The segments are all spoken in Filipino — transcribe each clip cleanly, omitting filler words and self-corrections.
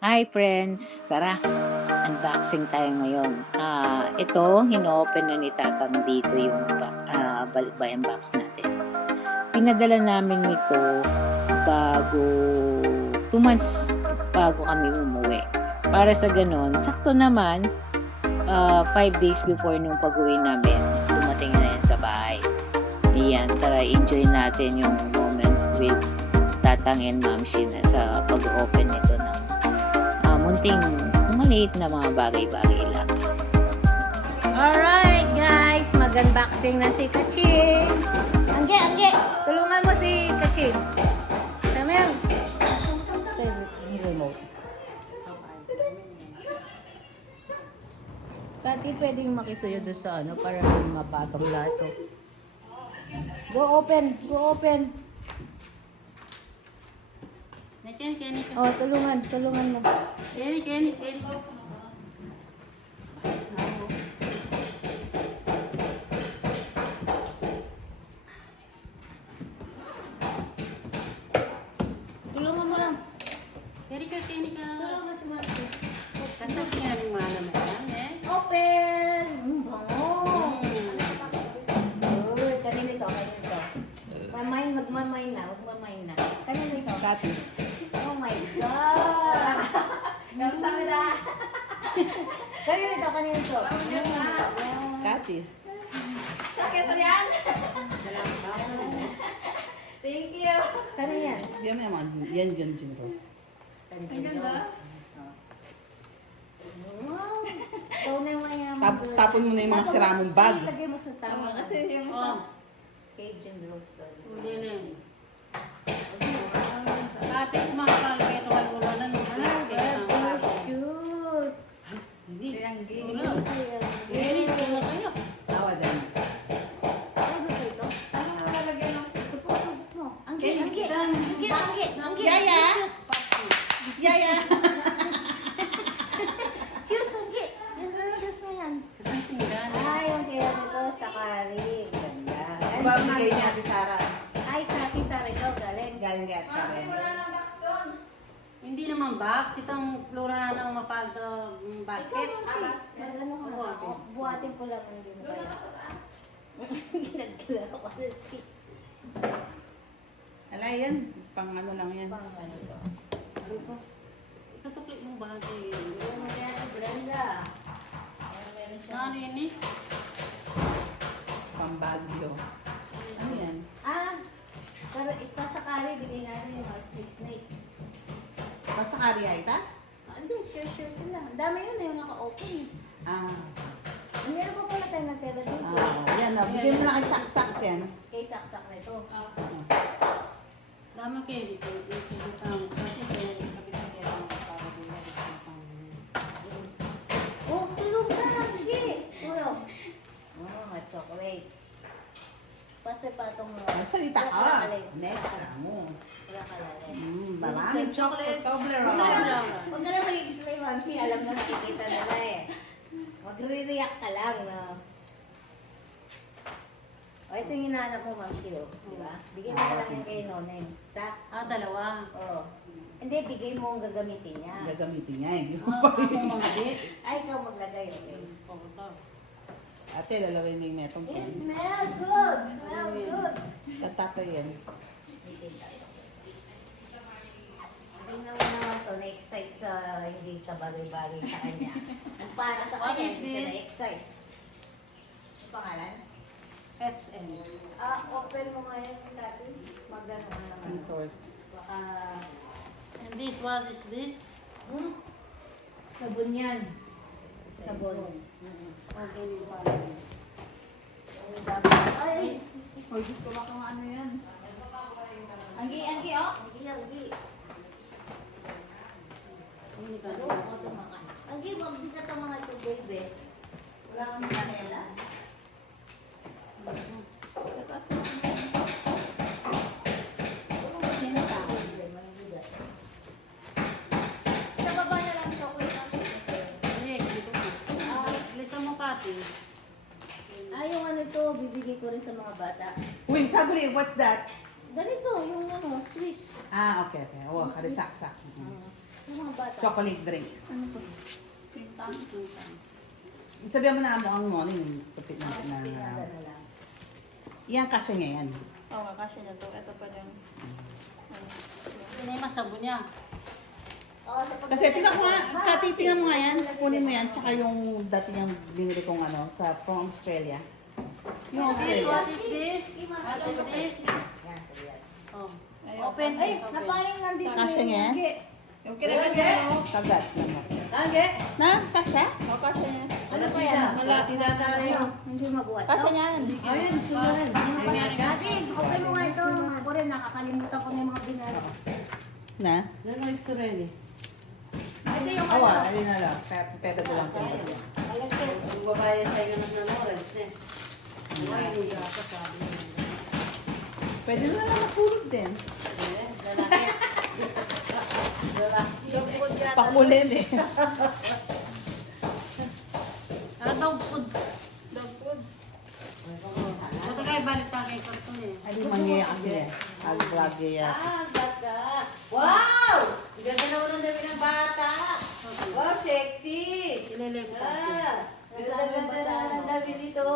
Hi friends! Tara, unboxing tayo ngayon. Ito, hino-open na ni Tatang dito yung balikbayan box natin. Pinadala namin ito bago 2 months bago kami umuwi. Para sa ganon, sakto naman 5 days before nung pag-uwi namin, dumating na yan sa bahay. Iyan, tara enjoy natin yung moments with Tatang and Mamshi na sa pag-open nito ng munting maliit na mga bagay-bagay lang. Alright guys, mag-unboxing na si Kachin. Angge, tulungan mo si Kachin. Tama yan. Yung remote. Kati, pwedeng makisuyo doon sa ano para mapatong lahat to. Go open. Kenny. Oh, tulungan mo. Kenny. Tulungan mo lang. Kenny ka. Tulungan mo si Marcy. Kasama yan yung mga naman yan, eh. Open! Bango! Uy, kanina ito. Magmamay na. Kanina ito. Kati. Oh my God! Sabi na. Kanina ito. Kati. Sakit pa yan? Thank you. Kanina yan. Yan naman. Yan Jim Rose. Ang ganda. Wow! Ikaw na yung mayaman doon. Tapon mo na yung mga sira mong bag. Ilagay mo sa tama. Kasi yung Oh. Cajun roast doon. Hindi na yun. Kati, kumakal. Kaya wala na. Shoes! Hindi. Kaya Kenny, sila kayo. Tawa din. Ano ba ito? ano lalagyan ng Support mo. Angge. Yaya. Shoes, Angge. Shoes na yan. Kasi tingnan. Ay, yung kaya nito sa kari. Ganda. Babigay niya ati Sara. Ay, sa akin sa rin daw galing. Galing nga at Sara. Mami, wala nang box doon. Hindi naman box. Itong flora na ng mapaldo Ikaw, basket. Mamsi. Mag-ano ka Oo, na. ate. Buhatin ko lang hindi mo Doon kaya. na sa taas. Ginagkala ko kasi. Ala yan. Pang ano lang yan. Pang ano to. Ano ko? Itutuklik mo ba ito yun? Bigyan mo yan ang Brenda. Ayan, meron siya. Ano yun eh? Pambagyo. Ano yan? Ito sa kari, bigay natin yung mga snake. Basta kariya ita? Hindi, sure sila. Ang dami yun na yung naka-open. Ah. Meron pa pala tayo natira dito. Yan o. Bigyan mo na kay saksak yan. Kay saksak na ito. Tama kayo dito. Kasi kaya kapit sa kaya para din Oh, tulog na lang. Sige. Tulog. Oh, mga chocolate. Basta pa itong mga... Magsalita ka. Next. Mo. Wala ka lang. Maraming chocolate. Toblerone. Huwag ka na mag-explain, Mamsi. Alam na nakikita nila eh. Magre-react ka lang, no? O, ito yung hinahanap mo, Mamsi, oh. Di ba? Bigyan mo na lang yan kay Nonem. Isa? Dalawa. Oo. Hindi, bigay mo ang gagamitin niya. Gagamitin niya. Hindi mo pa rin. Ay, ikaw maglagay, okay? Ate, lalawin mo yung metong It pen. smell good! Smell good! Tatata yan. Tingnan mo naman to, na-excite sa hindi ka bagay-bagay sa kanya. Ang para sa What kanya, is hindi siya this? na-excite. Ang pangalan? Pets and Open mo nga yan sa atin. Magano ka naman. scissors. Baka, And this, what is this? sabon yan. Sabon. Okay, Ay! Hoy, gusto ko kung ano yan. Anggi, oh. Anggi. Ano ako ito mga? Anggi, magbigat ang mga ito, baby. Wala kang kanela? Tatas na. Yan ang tao. Magbigat. Sa baba na lang chocolate ang Hindi, dito mo. Lisa mo, Kati. Yung ano ito, bibigay ko rin sa mga bata. Uy, sabri, what's that? Ganito, yung ano, Swiss. Ah, okay. Oh, kada saksak. Yung mga bata Chocolate drink. Ano to? Pintang. Sabihan mo na ang mo, ano yung tupit na Pinada na lang. Yan, kasya niya yan. Oo, kakasya na to. Ito pa yung... Ano? Yun ay masabon niya. Kasi tingnan mo nga, katitingnan mo nga yan, kunin mo yan, tsaka yung dati niyang binili kong ano, from Australia. Yung Australia. What is this? What is this? Yan, sige yan. Oh. Ayun. Open. Ay, naparing nandito. Kasya niya yan? Yung kinagal mo. Kagat naman. Lagi. Na, kasya? O, kasya niya. Ano pa yan? Malaki. Hindi mabuhat. Kasya niya yan. Ayun, sundan. Ate, open mo nga ito. Ako rin, nakakalimutan ko na yung mga binara. Na? Ano yung istorya ni? Ito yung Awa, alin na lang. Pedo ko lang. Ang babae sa inyo ng orange eh. Ay, hindi ako sabi. Pwede na lang masulog din. Lalaki. Dog food yata. Pakulin eh. Ano daw food? Dog food. Ito kayo balik tayo kay karton eh. Ay, mangya kasi eh. Lagi yan. Ah, ganda. Wow! Ang ganda naman ang dami ng bata. Wow, sexy. Ililip ko. Ganda ng dami dito.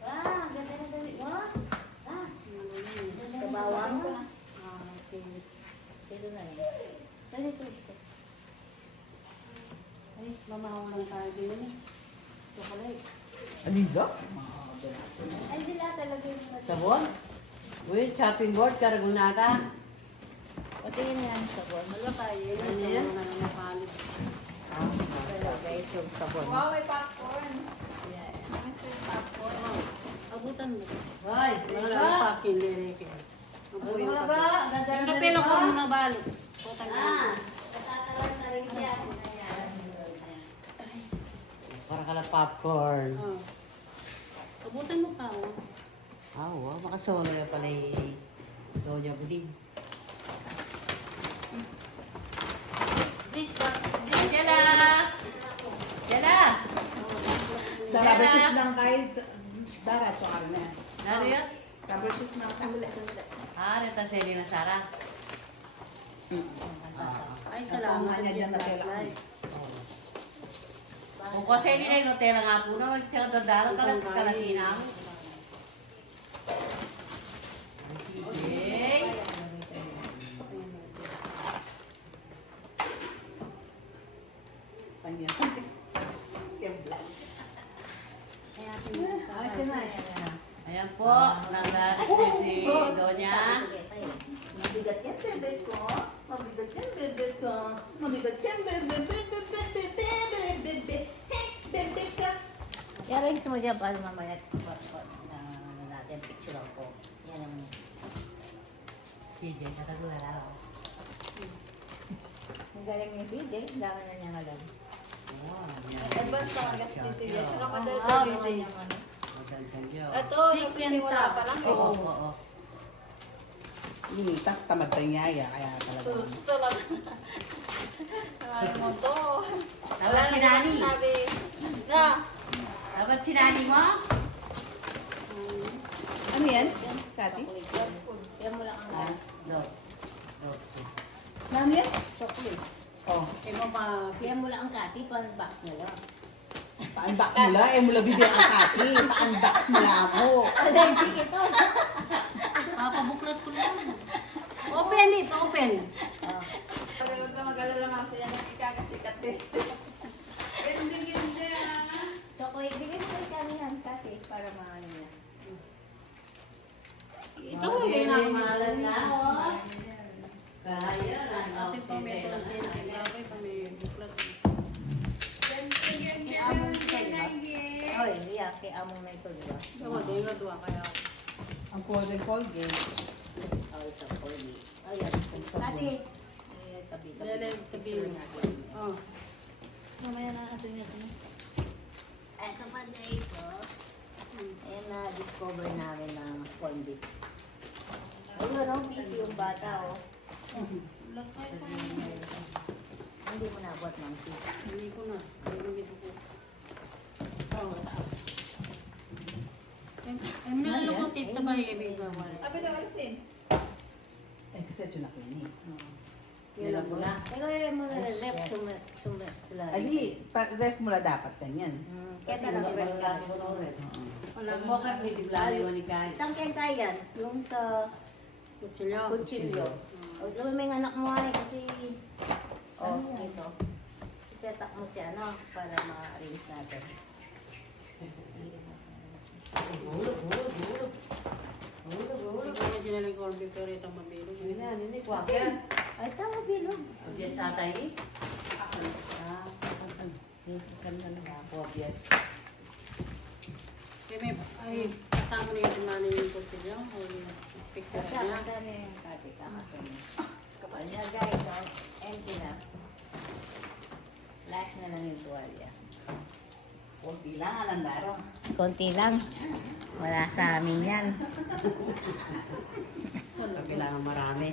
Ah, ganda ng dami. Wow. Ah, Kabawang. ah, okay. Ito na eh. Dali ito. Ay, mamahaw lang tayo din eh. Chocolate. Aliga? Ay, sila talaga yung mas... Sabon? Uy, chopping board, karagunata. Patingin na yan sa sabon. Wala tayo. Ano yan? Ano na palit. Pero guys, yung sabon. Wow, may popcorn. Gusto yung popcorn. Abutan mo. Ay, wala pa kilireke. Wala. Ganda na Kapilo ko muna balot. Natatalan na rin siya. Para ka lang popcorn. Abutan mo pa, oh. Ah, wow. Makasolo yan pala yung Doja Buding. This, what is this? Yala! Yala! Dara versus lang kahit Dara, tsaka na. Ano yan? Versus lang sandali. Ah, reta seli na Sara. Ay, salamat. Ang kanya dyan na kailangan. Kung kasi nila yung Nutella nga po na, tsaka dadaro ka lang kalatina. Okay. Kanya. Yung black. Ay, sila. Ayan po, nag-assist si Donya. Mabigat yan, bebe ko. Mabigat yan, bebe ko. Mabigat yan, bebe, bebe, bebe, bebe, bebe, hey, bebe ka. I-arrange mo dyan para mamaya na natin picture ako. Yan ang... CJ, katagulala ako. Ang galing ni CJ, dami na niyang alam. Wow, yan. Advance pa kasi si Celia. Saka Ah, kadal-dal okay. niya man. Magandang Diyos. Ito, Chicken nagsisimula sa- pa lang. Oo, Oh. oo. Tas tamad pa yung yaya, kaya talaga. Ito lang. Ayaw mo to. Tawag si Nani. Sabi, na, Dapat si Nani mo? Ano yan? Kati? Chocolate. Food. Yan mo lang ang Ah, lahat. no. No. Ano yan? Chocolate. Oh, Kaya mo pa, Yan mo lang ang kati, pan-box na lang. pa-unbox mo lang. Eh, mula bibig ang kati. Pa-unbox mo lang ako. Allergic ito. papabuklat ko lang. Open it, open. pag huwag ka mag-alala nga siya ng ikakasikat test. Chocolate. Bigyan mo yung kanihan, kati, para maano niya. Ikaw mo Okay, yun ako mahalan na, oh. Kaya, ano, Ating pamito ng okay. pinakilaway pa may buklat. Kay among ito, di ba? Oh, hindi ah. Kay among na ito, di ba? Dawa, doon na doon kaya. Ang Colgate. Oh, isa ko. Oh, yan. Kati. Eh, tabi. Dele, tabi mo. Oh. Mamaya na natin ito. Ito pa guys, oh. Ayan na, discover namin ng corn beef. Ayun, oh, busy yung bata, oh. Lakay pa. Hindi mo na buat ng cheese. Hindi ko na. Hindi ko. Oh. Ay, may alam ko tip na ba yung ibig ba? Sabi ka, alisin. Eh, kasi ito na kayo ni. Nila pula. Pero yan mo na left, so Ali, ref mo na dapat ganyan. Kaya talaga malalaso ko na ulit. Mokat may tiblali mo ni Kay. Saan kayo kaya? Yung sa Kutsilyo. kutsilyo. O, gawin mo yung anak mo ay kasi... Oh, ito. I-set up mo siya, no? Para ma-arrange natin. Hulog. Ikaw na sila ng corn beef pero itong mabilog. Yun na, nini, kwakya. Ay, tama, bilog. Obvious ata eh. Obvious. Kaya may, ay, kasama na yung mali yung kutsilyo. O yung picture Kasi niya. kasi na yung kati kakasama. Kapal niya, guys, oh. Empty na. Last na lang yung tuwalya. Kunti lang, alandaro. Konti lang. Wala sa amin yan. Kailangan marami.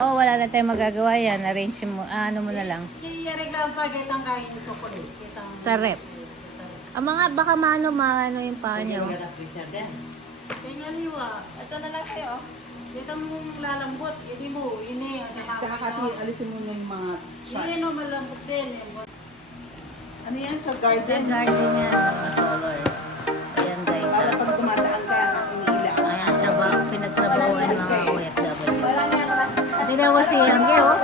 Oh, wala na tayong magagawa yan. Arrange mo, ano mo na lang. Iyarig lang pa, kitang kain yung chocolate. Kitang... Sa rep. Ang mga baka maano yung paa niyo. Tingaliwa. Ito na lang sa'yo, oh. Kitang lalambot. Hindi mo, ini. Tsaka Kati, alisin mo na yung mga shot. Hindi, no, malambot din. Ano yan, sa Sa garden? garden yan, mga solar. Ayan guys. Para pag tumataan ka, iniila. Ayan, trabaho, pinagtrabahoan mga OFW. Wala niya, wala. Tinawa si Angge, oh.